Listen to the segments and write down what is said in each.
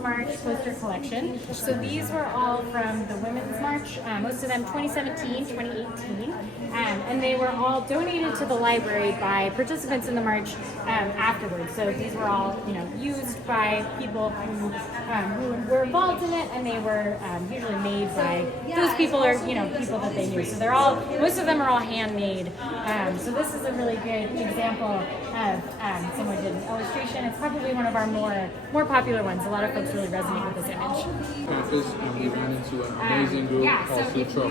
March poster collection. So these were all from the Women's March, most of them 2017, 2018, and they were all donated to the library by participants in the march afterwards. So these were all, used by people who were involved in it, and they were usually made by those people or people that they knew. So most of them are all handmade. So this is a really good example of someone did an illustration. It's probably one of our more popular ones. A lot of folks really resonate with this image. Campus, we ran into an amazing group called Sutro.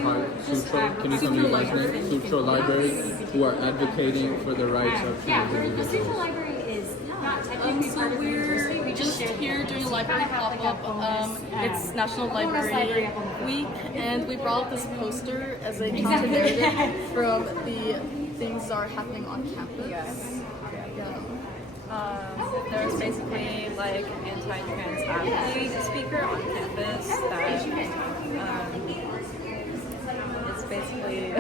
Can you tell me your last name? Sutro Library, who are advocating for the rights of trans individuals. The Sutro Library is not technically part of the university. We just here doing a library pop-up. It's National Library Week, and we brought up this poster as a counter-narrative from the things that are happening on campus. Yes. There's basically like an anti-trans athlete speaker on campus that it's basically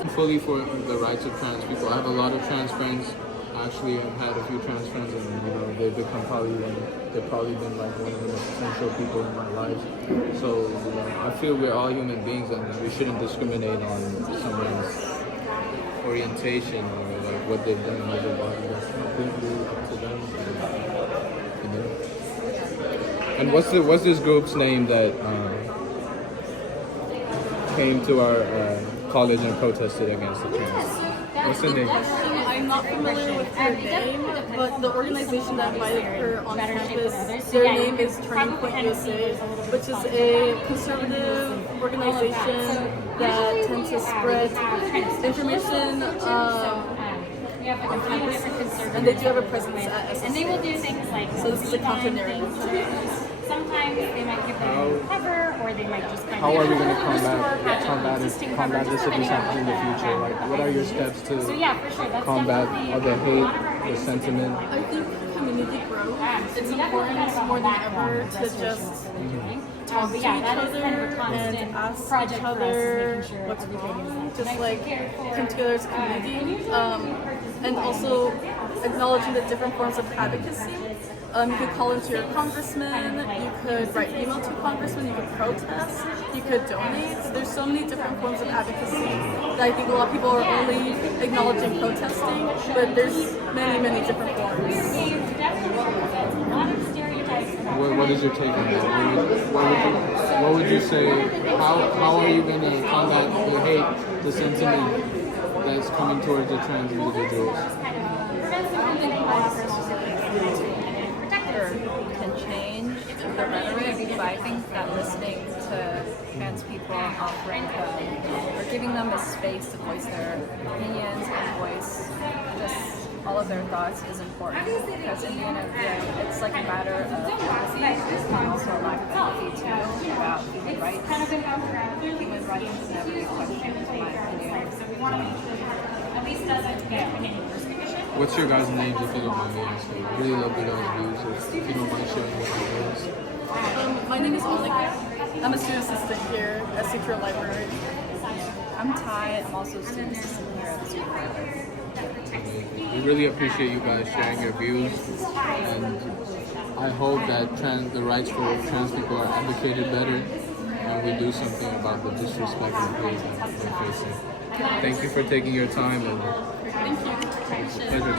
I'm fully for the rights of trans people. I have a lot of trans friends. Actually, I've had a few trans friends, and they've become they've probably been like one of the most essential people in my life. So I feel we're all human beings, and we shouldn't discriminate on someone's orientation or like what they've done with their body. That's completely up to them. And what's this group's name that came to our college and protested against the trans? What's the name? I'm not familiar with her name, but the organization that invited her on campus, their name is Turning Point USA, which is a conservative organization that tends to spread information on campus, and they do have a presence at SSU. And they will do things like so this is a counter-narrative. Sometimes they might give them a cover, or they might just How are we going to combat this if this happens in the future? Like, what are your steps to combat all the hate, the sentiment? I think community growth. It's important more than ever to just talk to each other and ask each other what's wrong. Just like come together as a community, and also acknowledging the different forms of advocacy. You could call into your congressman, you could write email to congressman, you could protest, you could donate. So there's so many different forms of advocacy that I think a lot of people are only acknowledging protesting, but there's many, many different forms. What is your take on that? What would you say? How are you going to combat the hate, the sentiment that's coming towards the trans individuals? can change the rhetoric, but I think that listening to trans people, offering them or giving them a space to voice their opinions and voice just all of their thoughts is important, because in the end of the day, it's like a matter of empathy and also a lack of empathy too about human rights. Human rights is never a question, in my opinion. What's your guys' names, if you don't mind me asking? I really love the guys' views, if you don't mind sharing what your names. My name is Monica. I'm a student assistant here at Sutro Library. I'm Ty. I'm also a student assistant here at the Sutro Library. We really appreciate you guys sharing your views, and I hope that the rights for trans people are advocated better, and we do something about the disrespect and hate that they're facing. Thank you for taking your time, and Thank you. pleasure.